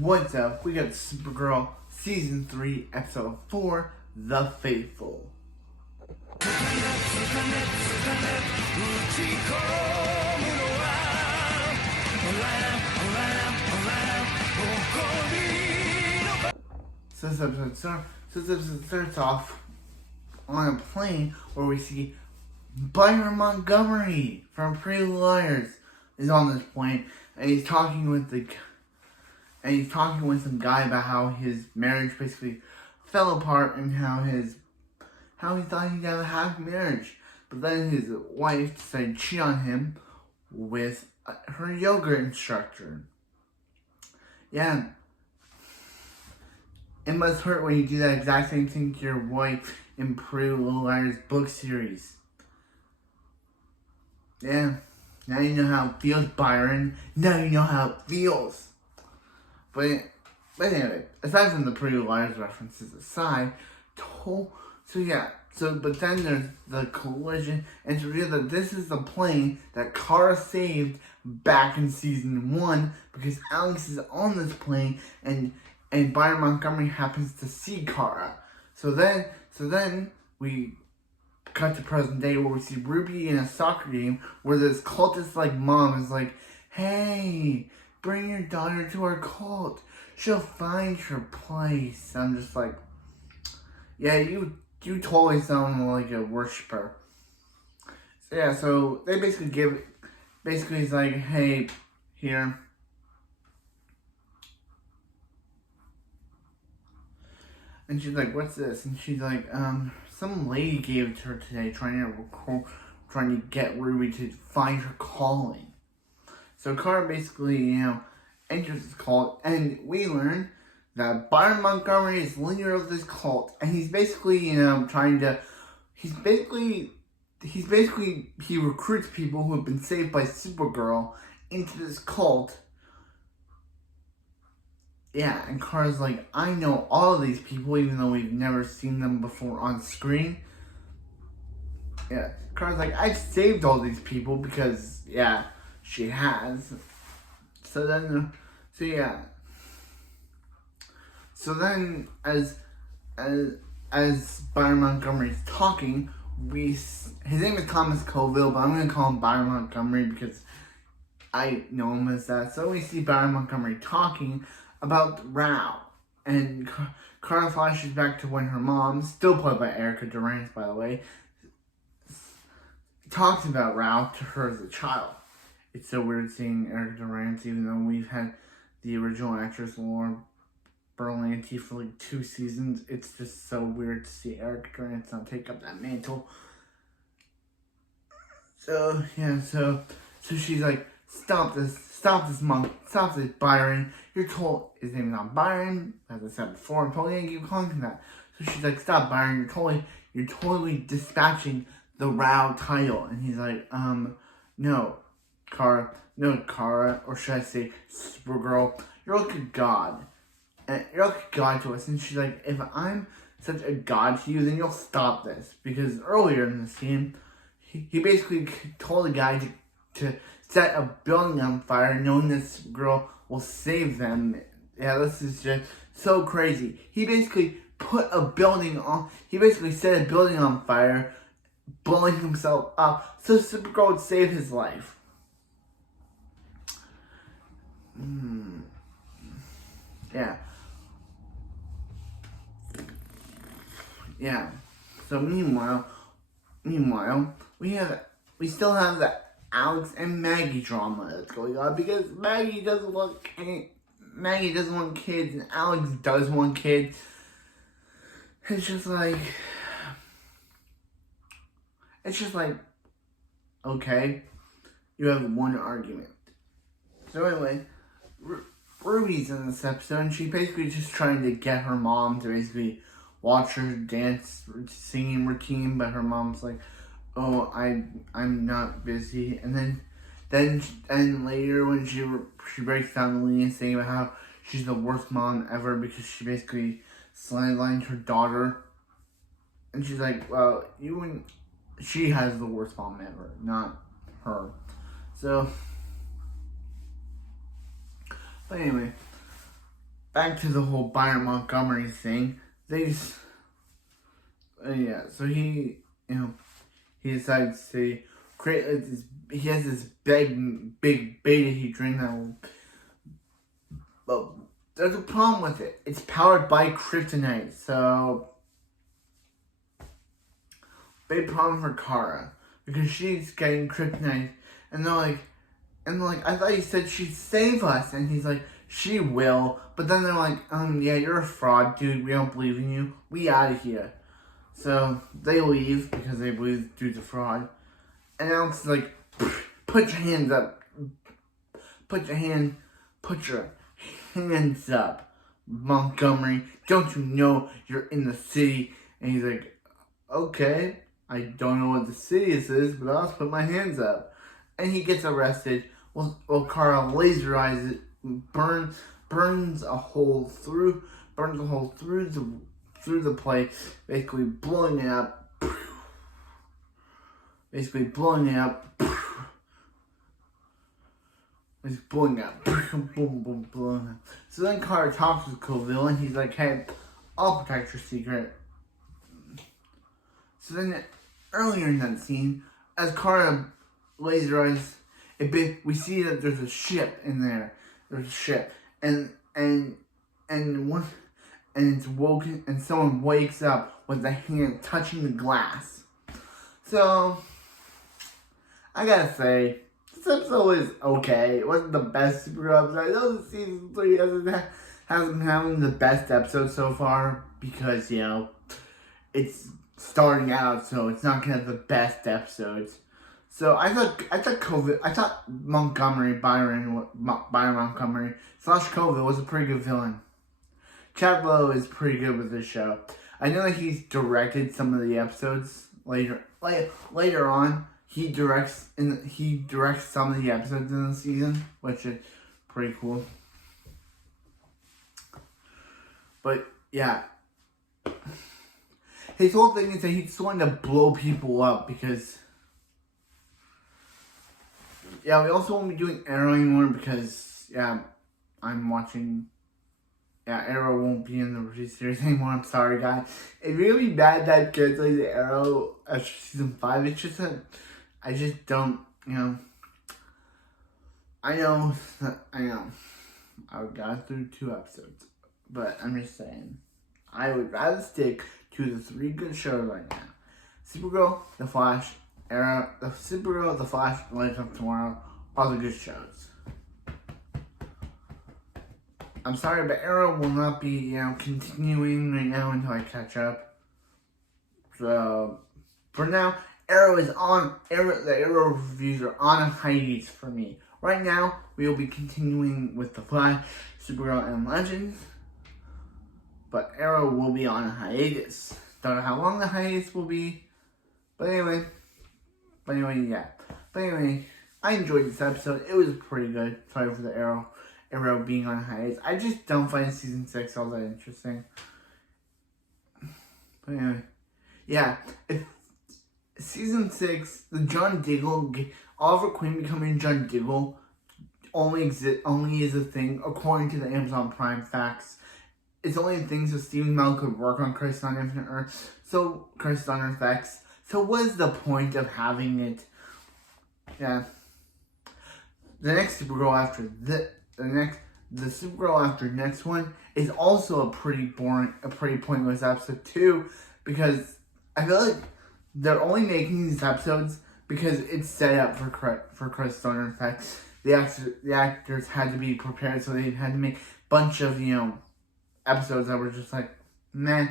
What's up? We got Supergirl Season 3, Episode 4, The Faithful. So this episode starts off on a plane where we see Bryon Montgomery from Pretty Little Liars is on this plane, and he's talking with some guy about how his marriage basically fell apart and how he thought he'd have a happy marriage. But then his wife decided to cheat on him with her yoga instructor. Yeah. It must hurt when you do that exact same thing to your wife in Pretty Little Liars book series. Yeah. Now you know how it feels, Byron. Now you know how it feels. But anyway, aside from the Pretty Little Liars references aside, but then there's the collision, and it's revealed that this is the plane that Kara saved back in season 1, because Alex is on this plane, and Bryon Montgomery happens to see Kara. So then we cut to present day where we see Ruby in a soccer game where this cultist mom is like, "Hey, bring your daughter to our cult. She'll find her place." I'm just like, yeah, you totally sound like a worshiper. So yeah, so they basically it's like, "Hey, here." And she's like, "What's this?" And she's like, some lady gave it to her today, trying to get Ruby to find her calling. So Kara basically, enters this cult, and we learn that Bryon Montgomery is the leader of this cult, and he's basically, he recruits people who have been saved by Supergirl into this cult. Yeah, and Kara's like, "I know all of these people, even though we've never seen them before on screen." Yeah, Kara's like, "I've saved all these people," because, yeah, she has. So then, as Bryon Montgomery's talking, his name is Thomas Colville, but I'm going to call him Bryon Montgomery because I know him as that. So we see Bryon Montgomery talking about Rao, and Kara flashes back to when her mom, still played by Erica Durance, by the way, talks about Rao to her as a child. It's so weird seeing Erica Durance, even though we've had the original actress Laura Berlanti for 2 seasons. It's just so weird to see Erica Durance now take up that mantle. So she's like, stop this, Byron. You're told his name is not Byron, as I said before. I'm totally gonna keep calling him that. So she's like, "Stop, Byron. You're totally dispatching the Rao title." And he's like, No, Kara, or should I say, Supergirl. You're like a god, and you're like a god to us." And she's like, "If I'm such a god to you, then you'll stop this." Because earlier in the scene, he basically told the guy to set a building on fire, knowing this girl will save them. Yeah, this is just so crazy. He basically set a building on fire, blowing himself up, so Supergirl would save his life. Yeah. Yeah. So meanwhile, we still have the Alex and Maggie drama that's going on, because Maggie doesn't want kids, and Alex does want kids. It's just like, okay, you have one argument. So anyway, Ruby's in this episode, and she's basically just trying to get her mom to basically watch her dance singing routine, but her mom's like, "Oh, I'm not busy." And then later when she breaks down the lean saying about how she's the worst mom ever because she basically sidelined her daughter, and she's like, "Well, she has the worst mom ever, not her." So, but anyway, back to the whole Bryon Montgomery thing. So he, he decides to create this. He has this big beta he drinks that. But there's a problem with it. It's powered by kryptonite, so big problem for Kara because she's getting kryptonite, and they're like, I thought you said she'd save us, and he's like, she will, but then they're like, yeah, you're a fraud, dude. We don't believe in you. We out of here. So they leave because they believe dude's a fraud, and now it's like, put your hands up, put your hands up, Montgomery. Don't you know you're in the city? And he's like, okay, I don't know what the city is, but I'll put my hands up. And he gets arrested. Well, Kara laser eyes it, burns a hole through the plate, basically blowing it up. It's blowing up. Boom, blowing up. So then Kara talks with Colville, and he's like, hey, I'll protect your secret. So then, earlier in that scene, as Kara laser eyes, we see that there's a ship in there. There's a ship, and it's woken, and someone wakes up with the hand touching the glass. So I gotta say, this episode is okay. It wasn't the best Supergirl episode. I know season 3 hasn't been having the best episode so far because it's starting out, so it's not gonna have the best episodes. So I thought Bryon Montgomery / Colville was a pretty good villain. Chad Lowe is pretty good with this show. I know that he's directed some of the episodes later on. He directs some of the episodes in the season, which is pretty cool. But yeah, his whole thing is that he's wanting to blow people up because. Yeah, we also won't be doing Arrow anymore because, I'm watching. Yeah, Arrow won't be in the review series anymore. I'm sorry, guys. It'd really be bad that kids like the Arrow after season 5. It's just that I just don't, I know. I got through 2 episodes, but I'm just saying, I would rather stick to the 3 good shows right now: Supergirl, The Flash, Arrow, Supergirl, The Flash, Legends of Tomorrow, all the good shows. I'm sorry, but Arrow will not be, continuing right now until I catch up. So, for now, the Arrow reviews are on a hiatus for me. Right now, we will be continuing with The Flash, Supergirl, and Legends. But Arrow will be on a hiatus. Don't know how long the hiatus will be. But anyway, I enjoyed this episode. It was pretty good. Sorry for the Arrow being on hiatus. I just don't find season 6 all that interesting. But anyway, if season 6, the John Diggle, Oliver Queen becoming John Diggle only is a thing according to the Amazon Prime facts. It's only a thing so Stephen Amell could work on Crisis on Infinite Earth. So Crisis on Earth X. So what is the point of having it? Yeah. The next Supergirl after the Supergirl after next one is also a pretty pointless episode too, because I feel like they're only making these episodes because it's set up for Crisis on Earth X. The actors had to be prepared, so they had to make a bunch of episodes that were just like meh.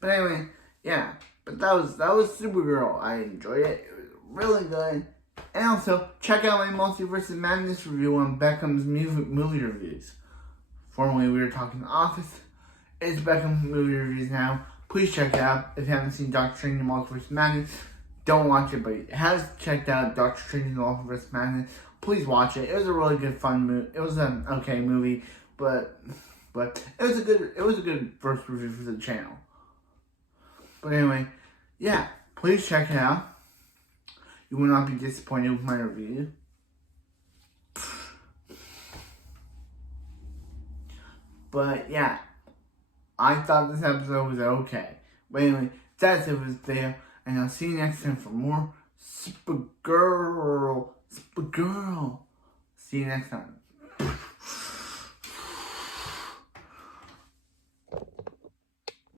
But anyway, yeah. But that was Supergirl. I enjoyed it. It was really good. And also, check out my Multiverse of Madness review on Beckham's movie reviews. Formerly, we were talking The Office. It's Beckham's movie reviews now. Please check it out. If you haven't seen Doctor Strange and Multiverse of Madness, don't watch it. But if you have checked out Doctor Strange and Multiverse of Madness, please watch it. It was a really good, fun movie. It was an okay movie, but it was a good first review for the channel. But anyway, please check it out. You will not be disappointed with my review. But yeah, I thought this episode was okay. But anyway, that's it was there. And I'll see you next time for more Supergirl. See you next time.